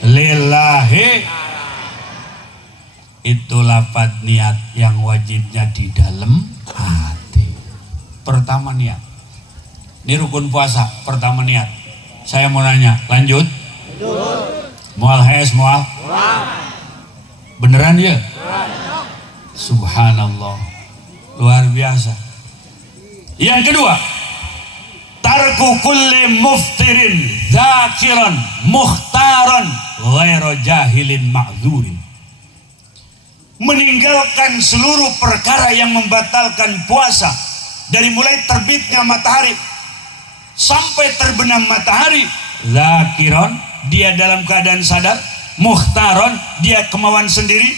lillahi. Itu lafaz niat yang wajibnya di dalam hati. Pertama niat. Ini rukun puasa. Pertama niat. Saya mau nanya, lanjut. Mual hes mual. Beneran ya? Subhanallah. Luar biasa. Yang kedua, tarku kulli muftirin zakiran mukhtaran ghairu jahilin ma'dzurin. Meninggalkan seluruh perkara yang membatalkan puasa, dari mulai terbitnya matahari sampai terbenam matahari. Zakiran, dia dalam keadaan sadar. Mukhtaran, dia kemauan sendiri.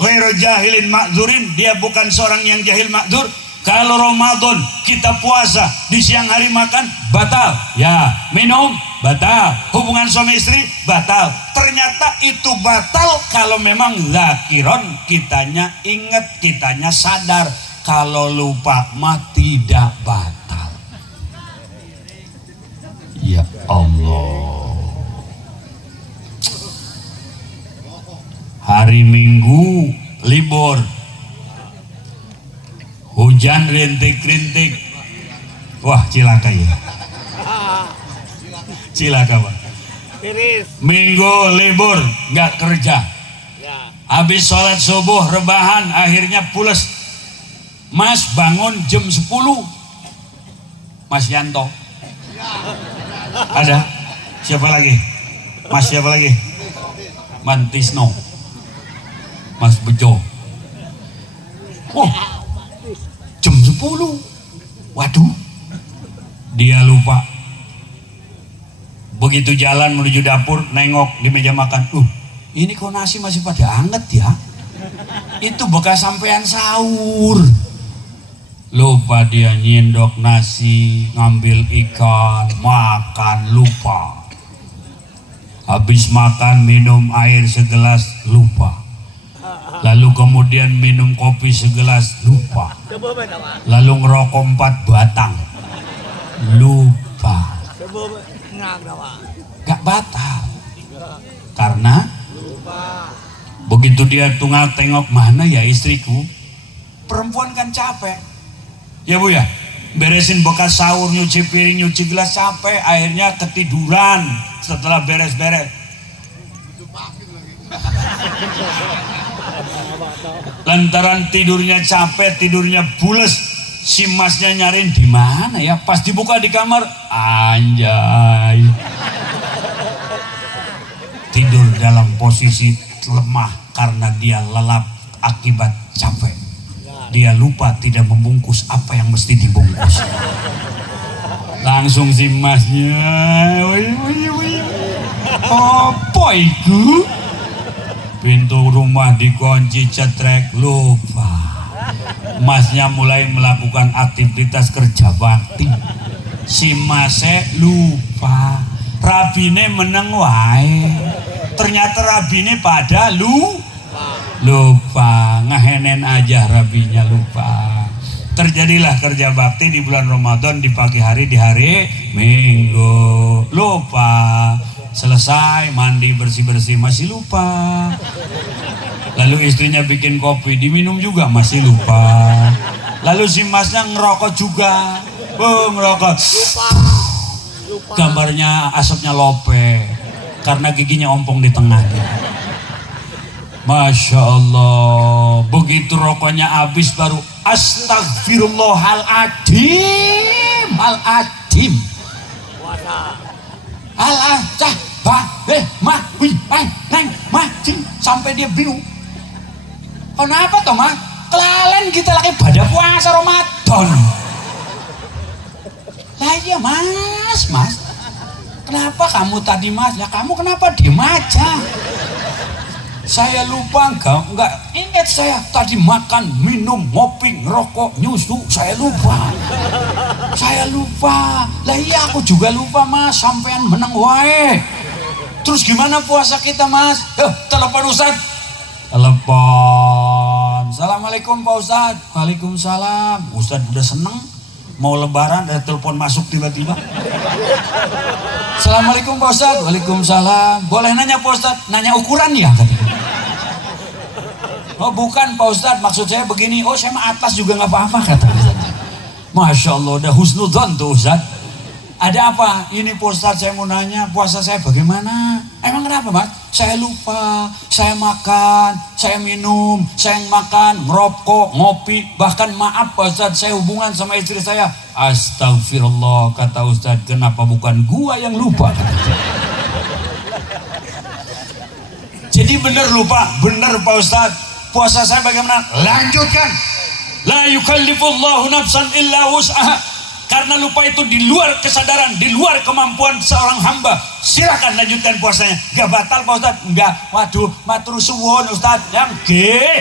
Ghairu jahilin ma'dzurin, dia bukan seorang yang jahil ma'dzur. Kalau Ramadan kita puasa, di siang hari makan batal ya, minum batal, hubungan suami istri batal. Ternyata itu batal kalau memang zakiron, kitanya ingat, kitanya sadar. Kalau lupa mah tidak batal. Ya Allah, hari Minggu libur, hujan rintik-rintik. Wah, cilaka ya. Cilaka Pak. Tiris. Minggu libur nggak kerja. Ya. Habis sholat subuh rebahan akhirnya pules. Mas bangun jam 10. Mas Yanto. Ada? Siapa lagi? Mas siapa lagi? Mantisno. Mas Bejo. Oh, jam 10. Waduh. Dia lupa. Begitu jalan menuju dapur, nengok di meja makan. Ini kok nasi masih pada anget ya? Itu bekas sampean sahur. Lupa dia nyendok nasi, ngambil ikan, makan, lupa. Habis makan minum air segelas, lupa. Lalu kemudian minum kopi segelas, lupa. Lalu ngerokok 4 batang, lupa. Gak batal karena begitu dia tengok mana ya istriku. Perempuan kan capek ya Bu ya, beresin bekas sahur, nyuci piring, nyuci gelas, capek, akhirnya ketiduran setelah beres-beres. Lantaran tidurnya capek, tidurnya pules, si masnya nyariin di mana ya, pas dibuka di kamar, anjay, tidur dalam posisi lemah karena dia lelap akibat capek. Dia lupa tidak membungkus apa yang mesti dibungkus. Langsung si masnya, apa itu? Pintu rumah dikunci cetrek, lupa. Masnya mulai melakukan aktivitas kerja bakti. Si masnya lupa. Rabine meneng wae. Ternyata rabine pada lupa. Ngehenen aja rabinya lupa. Terjadilah kerja bakti di bulan Ramadan di pagi hari, di hari Minggu. Lupa. Selesai mandi bersih-bersih masih lupa. Lalu istrinya bikin kopi diminum juga masih lupa. Lalu si masnya ngerokok juga. Ngerokok. Gambarnya asapnya lope karena giginya ompong di tengahnya. Masya Allah. Begitu rokoknya habis baru astagfirullahaladzim. Al-adim. Al-acah sampai dia bingung. Kenapa toh Mas? Kelalen kita lagi pada puasa Ramadan. Lah iya Mas. Kenapa kamu tadi Mas? Ya kamu kenapa diem aja? Saya lupa enggak ingat saya tadi makan, minum, ngopi, ngerokok, nyusu, saya lupa. Lah iya aku juga lupa Mas, sampean meneng wae. Terus gimana puasa kita Mas? Telepon Ustaz. Telepon. Assalamualaikum Pak Ustaz. Waalaikumsalam. Ustaz udah seneng mau lebaran, ada telepon masuk tiba-tiba. Assalamualaikum Pak Ustaz. Waalaikumsalam. Boleh nanya Pak Ustaz? Nanya ukuran ya katanya. Oh bukan Pak Ustadz, maksud saya begini. Oh saya mah atlas juga nggak apa-apa kata Ustadz. Masya Allah, udah husnudzon tuh Ustadz. Ada apa? Ini Pak Ustadz saya mau nanya puasa saya bagaimana? Emang kenapa Mas? Saya lupa, saya makan, saya minum, saya makan, ngerokok, ngopi. Bahkan maaf Pak Ustadz, saya hubungan sama istri saya. Astagfirullah kata Ustadz, kenapa bukan gua yang lupa? Jadi bener lupa, bener Pak Ustadz. Puasa saya bagaimana? Lanjutkan. La yukallifullahu nafsan illa wus'aha. Karena lupa itu di luar kesadaran, di luar kemampuan seorang hamba. Silakan lanjutkan puasanya. Gak batal Pak Ustadz? Enggak. Waduh, matur suwun Ustadz. Yang nggih.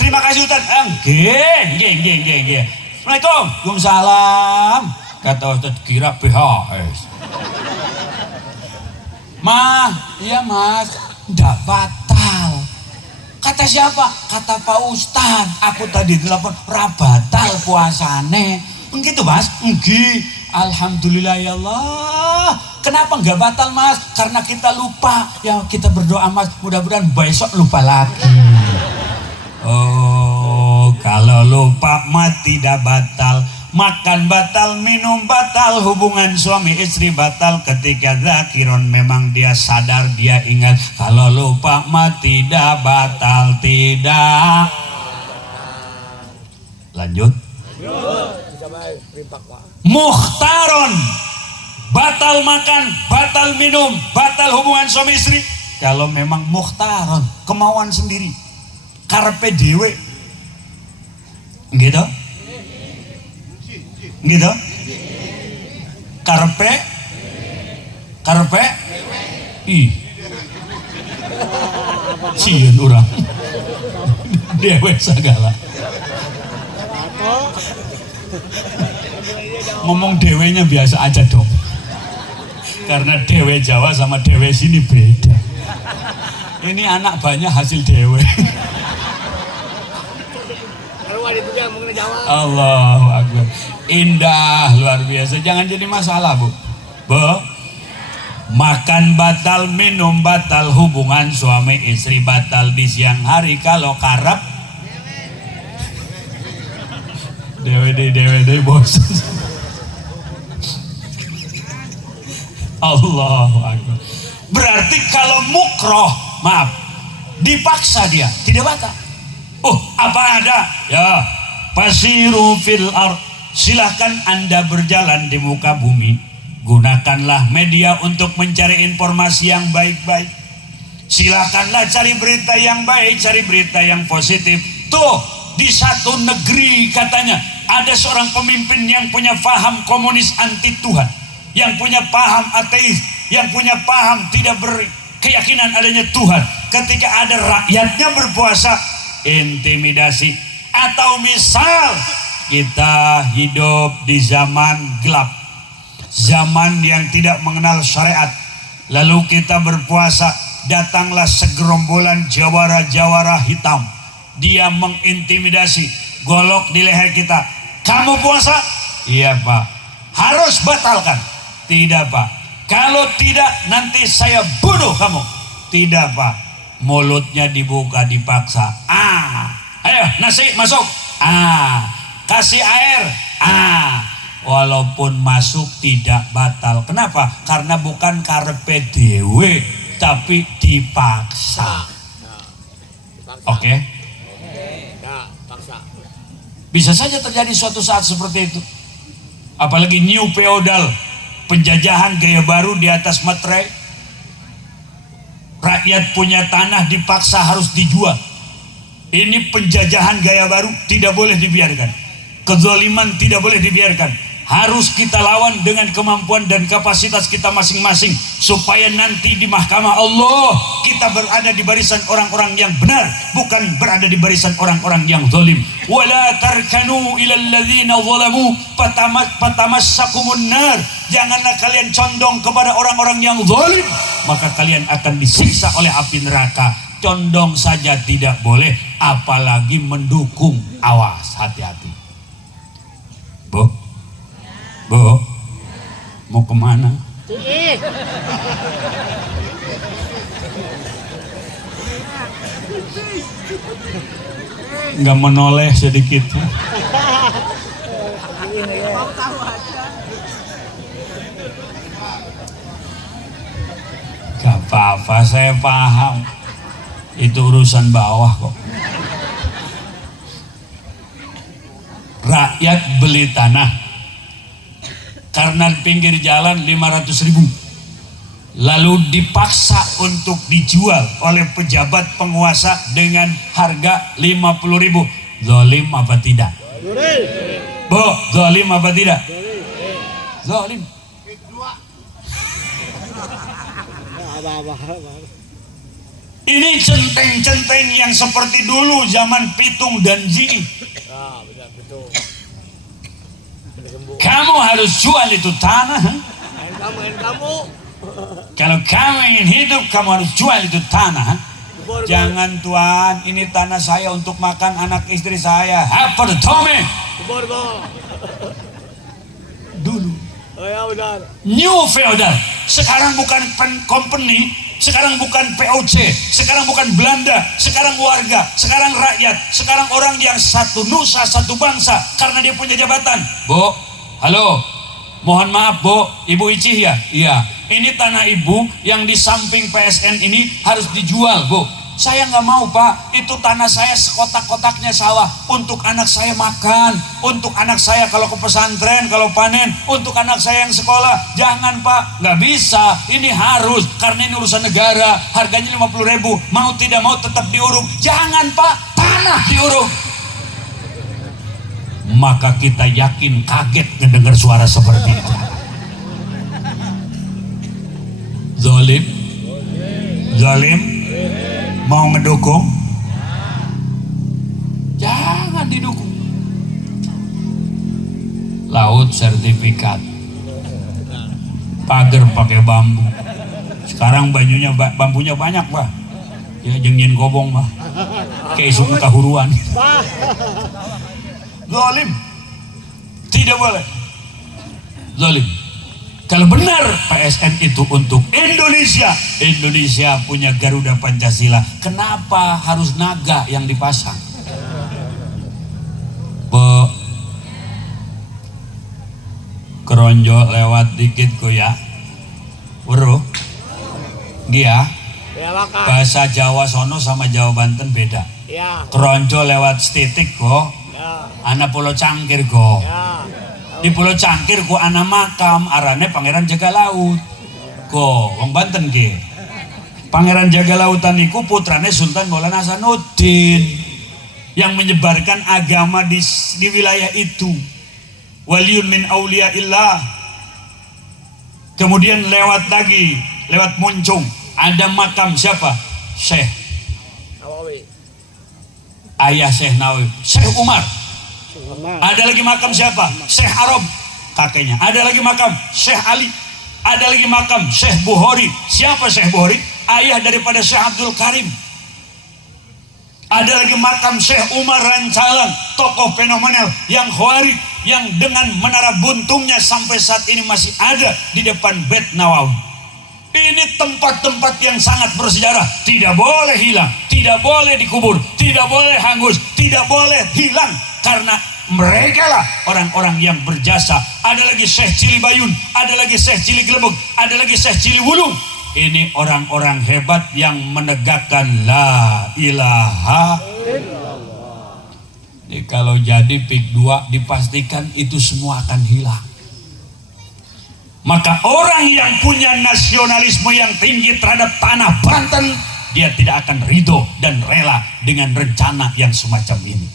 Terima kasih Ustadz. Nggih. Assalamualaikum. Waalaikumsalam. Kata Ustadz kira BHS. Iya Mas. Enggak batal. Kata siapa? Kata Pak Ustadz. Aku tadi telepon rabatal puasane. Begitu Mas? Nggih. Alhamdulillah ya Allah. Kenapa nggak batal Mas? Karena kita lupa. Ya kita berdoa Mas. Mudah-mudahan besok lupa lagi. Oh Kalau lupa mah tidak batal. Makan batal, minum batal, hubungan suami istri batal ketika zakiron, memang dia sadar, dia ingat. Kalau lupa mah tidak batal, tidak. Lanjut. Mukhtaron, batal makan, batal minum, batal hubungan suami istri. Kalau memang mukhtaron, kemauan sendiri, karpe dewe, gitu. Gitu, karpe ih sieun urang dewe sagala ngomong dewenya biasa aja dong, karena dewe Jawa sama dewe sini beda. Ini anak banyak hasil dewe. Allahu Akbar. Indah, luar biasa. Jangan jadi masalah, Bu. Makan batal, minum batal, hubungan suami istri batal di siang hari kalau karep DVD bos. Allahu Akbar. Berarti kalau mukroh, maaf, dipaksa dia tidak batal. Apa ada? Ya, fasiru fil ardh. Silahkan Anda berjalan di muka bumi. Gunakanlah media untuk mencari informasi yang baik-baik. Silahkanlah cari berita yang baik, cari berita yang positif. Tuh, di satu negeri katanya ada seorang pemimpin yang punya paham komunis anti Tuhan, yang punya paham ateis, yang punya paham tidak berkeyakinan adanya Tuhan. Ketika ada rakyatnya berpuasa, intimidasi. Atau misal kita hidup di zaman gelap, zaman yang tidak mengenal syariat, lalu kita berpuasa, datanglah segerombolan jawara-jawara hitam, dia mengintimidasi, golok di leher kita. Kamu puasa? Iya Pak. Harus batalkan? Tidak Pak. Kalau tidak nanti saya bunuh kamu. Tidak Pak. Mulutnya dibuka, dipaksa. Ayo nasi masuk. Kasih air. Walaupun masuk tidak batal. Kenapa? Karena bukan karepe dewe, tapi dipaksa. Oke? Bisa saja terjadi suatu saat seperti itu. Apalagi new feudal, penjajahan gaya baru di atas materai. Rakyat punya tanah dipaksa harus dijual. Ini penjajahan gaya baru, tidak boleh dibiarkan. Kezaliman tidak boleh dibiarkan. Harus kita lawan dengan kemampuan dan kapasitas kita masing-masing, supaya nanti di mahkamah Allah kita berada di barisan orang-orang yang benar, bukan berada di barisan orang-orang yang zalim. Wala tarkanu ilal ladzina zalamu fatamassakumun nar. Janganlah kalian condong kepada orang-orang yang zalim, maka kalian akan disiksa oleh api neraka. Condong saja tidak boleh, apalagi mendukung. Awas, hati-hati. Bu, mau kemana? Nggak menoleh sedikit. Gak apa-apa, saya paham. Itu urusan bawah kok. Rakyat beli tanah karena pinggir jalan 500.000, lalu dipaksa untuk dijual oleh pejabat penguasa dengan harga 50.000. Zalim apa tidak? Bu, zalim apa tidak? Zalim. Ini centeng-centeng yang seperti dulu zaman Pitung dan Ji. Kamu harus jual itu tanah. Kalau kamu ingin hidup, kamu harus jual itu tanah. Jangan Tuan, ini tanah saya untuk makan anak istri saya. Apa tome? Dulu. New feudal. Sekarang bukan company, sekarang bukan POC, sekarang bukan Belanda, sekarang warga, sekarang rakyat, sekarang orang yang satu nusa, satu bangsa karena dia punya jabatan. Bu, halo, mohon maaf Bu, Ibu Icih ya? Iya, ini tanah Ibu yang di samping PSN ini harus dijual Bu. Saya nggak mau Pak, itu tanah saya sekotak-kotaknya sawah untuk anak saya makan, untuk anak saya kalau ke pesantren, kalau panen, untuk anak saya yang sekolah. Jangan Pak, nggak bisa, ini harus, karena ini urusan negara, harganya 50.000, mau tidak mau tetap diuruk. Jangan Pak, tanah diuruk. Maka kita yakin kaget mendengar suara seperti itu. Zalim, zalim, mau ngedukung? Jangan didukung. Laut sertifikat, pagar pakai bambu. Sekarang bambunya banyak Pak. Ya jengin gobong Pak. Kayak suku kahuruan. Zalim, tidak boleh. Zalim. Kalau benar PSN itu untuk Indonesia, Indonesia punya Garuda Pancasila, kenapa harus naga yang dipasang? Bu, keronjo lewat dikit ku ya, weruh, dia bahasa Jawa sono sama Jawa Banten beda. Keronjo lewat setitik kok, anak Pulau Cangkir kok. Di Pulau Cangkir ku ana makam arane Pangeran Jaga Laut. Ko wong Banten ke. Pangeran Jaga Lautan iku putrane Sultan Maulana Hasanuddin yang menyebarkan agama di wilayah itu. Waliyun min auliyaillah. Kemudian lewat lagi, lewat Muncung ada makam siapa? Syekh Nawawi. Ayah Syekh Nawawi, Syekh Umar. Ada lagi makam siapa? Syekh Arab, kakeknya. Ada lagi makam Syekh Ali. Ada lagi makam Syekh Bukhari. Siapa Syekh Bukhari? Ayah daripada Syekh Abdul Karim. Ada lagi makam Syekh Umar Rancalan, tokoh fenomenal yang khawarij, yang dengan menara buntungnya sampai saat ini masih ada di depan Bait Nawawi. Ini tempat-tempat yang sangat bersejarah, tidak boleh hilang, tidak boleh dikubur, tidak boleh hangus, tidak boleh hilang. Karena mereka lah orang-orang yang berjasa. Ada lagi Syekh Cilibayun, ada lagi Syekh Cileglebeg, ada lagi Syekh Ciliwulung. Ini orang-orang hebat yang menegakkan la ilaha illallah. Jadi kalau jadi PIK 2 dipastikan itu semua akan hilang. Maka orang yang punya nasionalisme yang tinggi terhadap tanah Banten, dia tidak akan ridho dan rela dengan rencana yang semacam ini.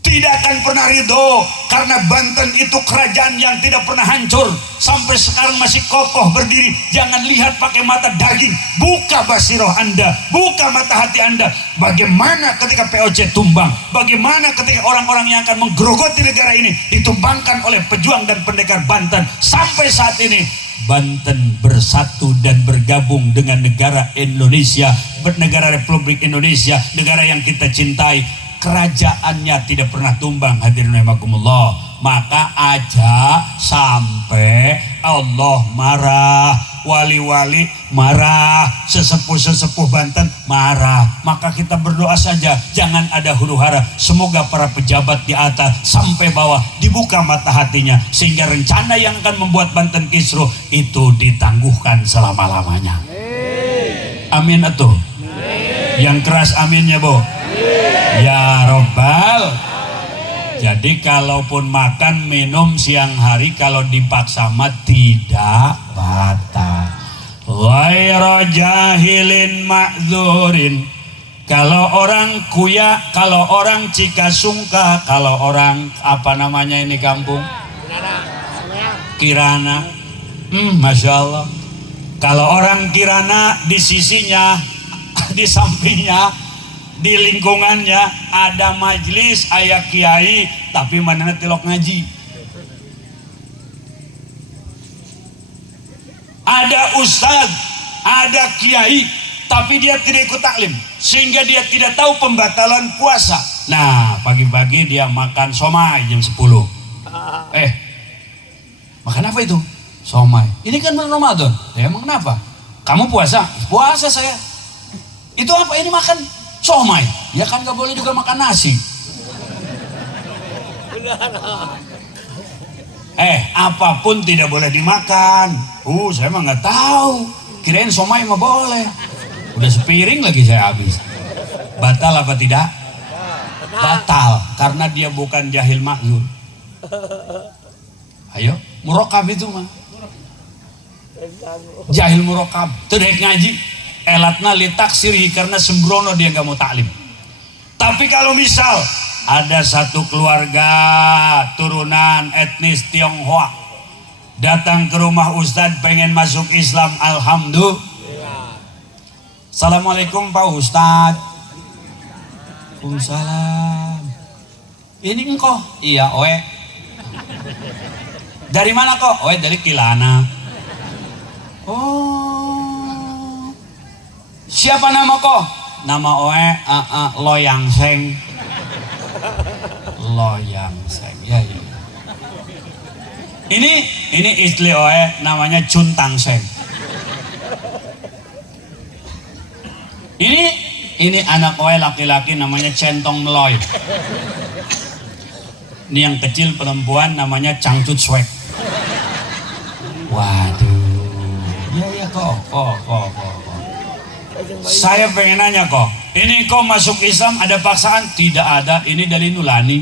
Tidak akan pernah ridho, karena Banten itu kerajaan yang tidak pernah hancur, sampai sekarang masih kokoh berdiri. Jangan lihat pakai mata daging, buka basiroh Anda, buka mata hati Anda. Bagaimana ketika POC tumbang, bagaimana ketika orang-orang yang akan menggerogoti negara ini ditumbangkan oleh pejuang dan pendekar Banten. Sampai saat ini Banten bersatu dan bergabung dengan negara Indonesia, negara Republik Indonesia, negara yang kita cintai. Kerajaannya tidak pernah tumbang, hadirin rahimakumullah. Maka aja sampai Allah marah, wali-wali marah, sesepuh-sesepuh Banten marah. Maka kita berdoa saja, jangan ada huru-hara. Semoga para pejabat di atas sampai bawah dibuka mata hatinya, sehingga rencana yang akan membuat Banten kisruh itu ditangguhkan selama-lamanya. Amin atuh. Yang keras aminnya Bu. Ya Robbal. Jadi kalaupun makan minum siang hari kalau dipaksa mah tidak batal. Ghairu jahilin ma'dzurin. Kalau orang Kuya, kalau orang Cikasungka, kalau orang apa namanya ini kampung Kirana, Masya Allah. Kalau orang Kirana di sisinya, di sampingnya, di lingkungannya ada majelis, ayah kiai, tapi mana tilok ngaji. Ada ustadz, ada kiai, tapi dia tidak ikut taklim, sehingga dia tidak tahu pembatalan puasa. Nah, pagi-pagi dia makan somai jam 10. Makan apa itu? Somai. Ini kan bulan Ramadan. Ya, emang kenapa? Kamu puasa? Puasa saya. Itu apa ini makan? Somai. Ya kan gak boleh juga makan nasi. Apapun tidak boleh dimakan. Saya mah nggak tahu. Kirain somai mah boleh. Udah sepiring lagi saya habis. Batal apa tidak? Batal, karena dia bukan jahil makyur. Ayo, murokab itu mah. Jahil murokab, terhek ngaji. Elatna litaksiri, karena sembrono dia nggak mau taklim. Tapi kalau misal ada satu keluarga turunan etnis Tionghoa datang ke rumah Ustadz pengen masuk Islam, alhamdulillah. Assalamualaikum Pak Ustadz. Waalaikumsalam. Ini engkau? Iya, oe. Dari mana kok? Oe dari Kilana. Oh. Siapa nama kok? Nama oe Loyang Seng. Loyang Seng. Ya. Ini istri oe namanya Cuntang Seng. Ini anak oe laki-laki namanya Centong Meloy. Ini yang kecil perempuan namanya Cangcut Swek. Waduh. Ya kok. Saya pengen nanya kok. Ini kok masuk Islam ada paksaan? Tidak ada. Ini dari nulani.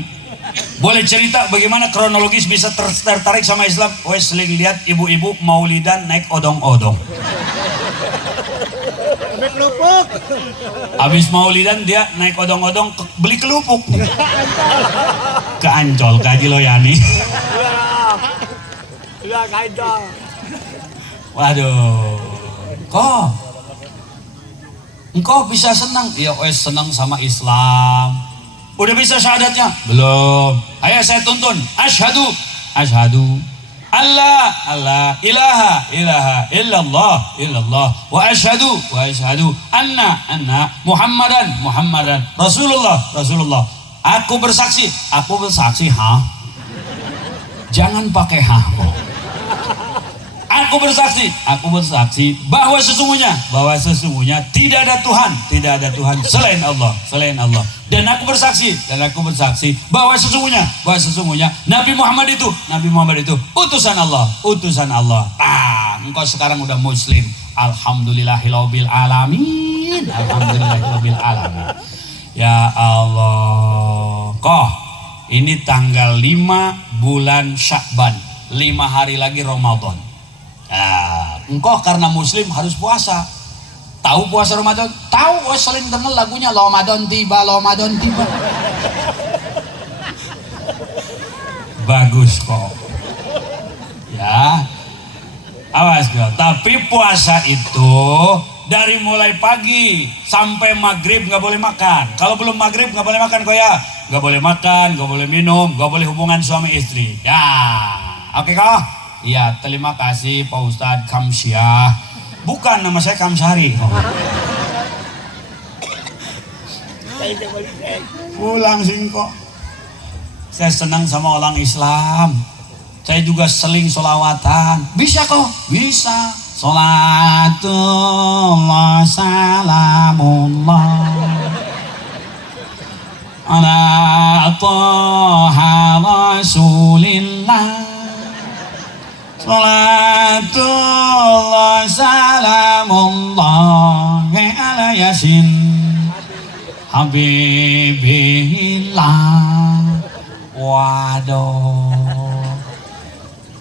Boleh cerita bagaimana kronologis bisa tertarik sama Islam? Seling lihat ibu-ibu maulidan naik odong-odong. Kelupuk. Habis maulidan dia naik odong-odong beli kelupuk nih. Ke Ancol, ke Haji Loyani. Iya, Ancol. Waduh. Kok engkau bisa senang? Iya, senang sama Islam. Udah bisa syahadatnya? Belum. Ayo saya tuntun. Asyhadu Allah ilaha illallah wa asyhadu anna Muhammadan Rasulullah. Aku bersaksi, jangan pakai kok. Aku bersaksi bahwa sesungguhnya tidak ada Tuhan selain Allah. Dan aku bersaksi bahwa sesungguhnya Nabi Muhammad itu utusan Allah. Engkau sekarang udah muslim. Alhamdulillahirabbil alamin. Ya Allah. Ini tanggal 5 bulan Sya'ban. 5 hari lagi Ramadan. Engkau karena muslim harus puasa. Tahu puasa Ramadan? Tahu, sering dengar lagunya Ramadan tiba. Bagus kok. Ya. Awas kok. Tapi puasa itu dari mulai pagi sampai maghrib nggak boleh makan. Kalau belum maghrib nggak boleh makan kok ya. Nggak boleh makan, nggak boleh minum, nggak boleh hubungan suami istri. Ya. Oke kok? Iya, terima kasih Pak Ustadz Kamsyah. Bukan, nama saya Kamsari. Pulang singkok. Saya senang sama orang Islam. Saya juga seling sholawatan. Bisa kok? Bisa. Sholatullah salamullah ala toha rasulillah. Salatullah salamullah ala yasin habibillah. Waduh,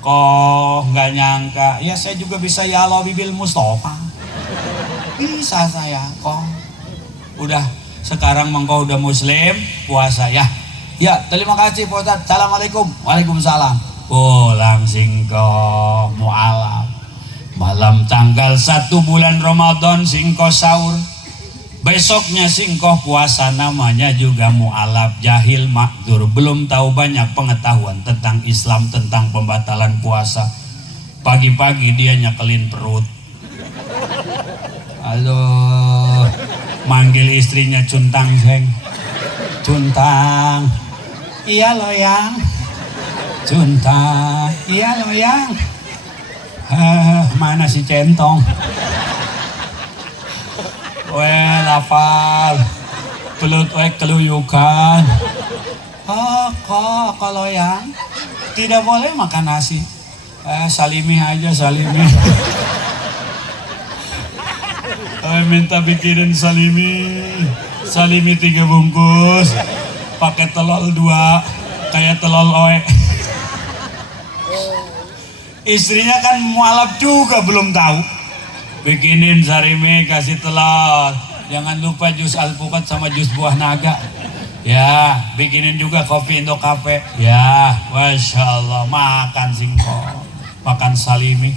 kok nggak nyangka ya saya juga bisa ya Allah bibil Mustafa. Bisa saya kok. Udah sekarang mengkau udah muslim puasa ya. Ya, terima kasih Pak Ustadz. Assalamualaikum. Waalaikumsalam. Pulang singko mu'alaf. Malam tanggal 1 bulan Ramadan singko sahur. Besoknya singko puasa, namanya juga mu'alaf, jahil makdur, belum tahu banyak pengetahuan tentang Islam, tentang pembatalan puasa. Pagi-pagi dia nyekelin perut. Halo, manggil istrinya Cuntang Seng. Cuntang. Iya Loyang. Cuntang. Iya Loyang. Mana si Centong? Weh lapar. Pelut weh keluyukan. Kalau yang tidak boleh makan nasi. Salimi aja salimi. Minta bikinin salimi. Salimi 3 bungkus. Pakai telur 2 kayak telur oe. Istrinya kan mualaf juga belum tahu. Bikinin salimi kasih telur. Jangan lupa jus alpukat sama jus buah naga. Ya, bikinin juga kopi Indo Cafe. Ya, Masya Allah, makan singkong, makan salimi.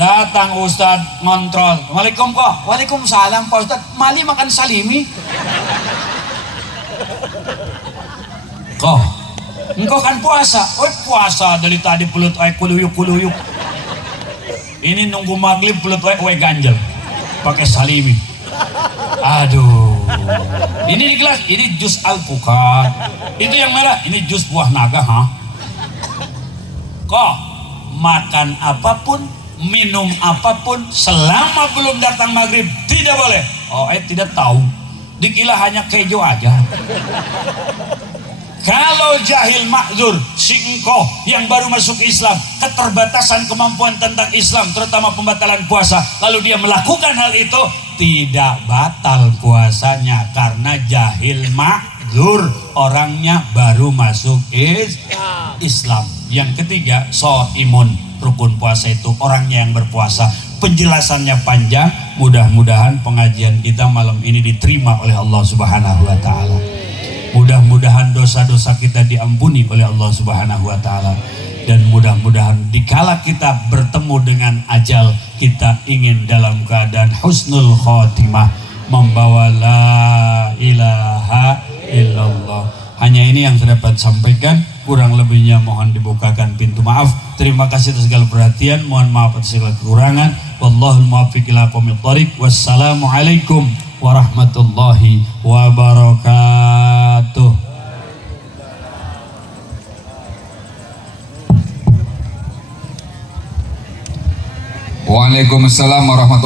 Datang Ustadz ngontrol. Waalaikumsalam kok. Waalaikumsalam Pak Ustadz. Mali makan salimi. Kok, engkau kan puasa. Puasa dari tadi pelut kuluyuk. Ini nunggu maghrib pelut ganjel. Pakai salimi. Aduh. Ini di gelas, ini jus alpukat. Itu yang merah, ini jus buah naga, ha? Kok makan apapun, minum apapun selama belum datang maghrib tidak boleh. Tidak tahu. Dikira hanya keju aja. Kalau jahil makzur, si engkau yang baru masuk Islam, keterbatasan kemampuan tentang Islam, terutama pembatalan puasa, lalu dia melakukan hal itu, tidak batal puasanya karena jahil makzur, orangnya baru masuk Islam. Yang ketiga, shaimun, rukun puasa itu orangnya yang berpuasa. Penjelasannya panjang, mudah-mudahan pengajian kita malam ini diterima oleh Allah Subhanahu wa taala. Mudah-mudahan dosa-dosa kita diampuni oleh Allah Subhanahu wa taala, dan mudah-mudahan dikala kita bertemu dengan ajal, kita ingin dalam keadaan husnul khotimah, membawa la ilaha illallah. Hanya ini yang saya dapat sampaikan, kurang lebihnya mohon dibukakan pintu maaf. Terima kasih atas segala perhatian, mohon maaf atas segala kekurangan. Wallahul muwaffiq ila aqwamit thoriq. Wassalamualaikum warahmatullahi wabarakatuh. Waalaikumsalam warahmatullahi wabarakatuh.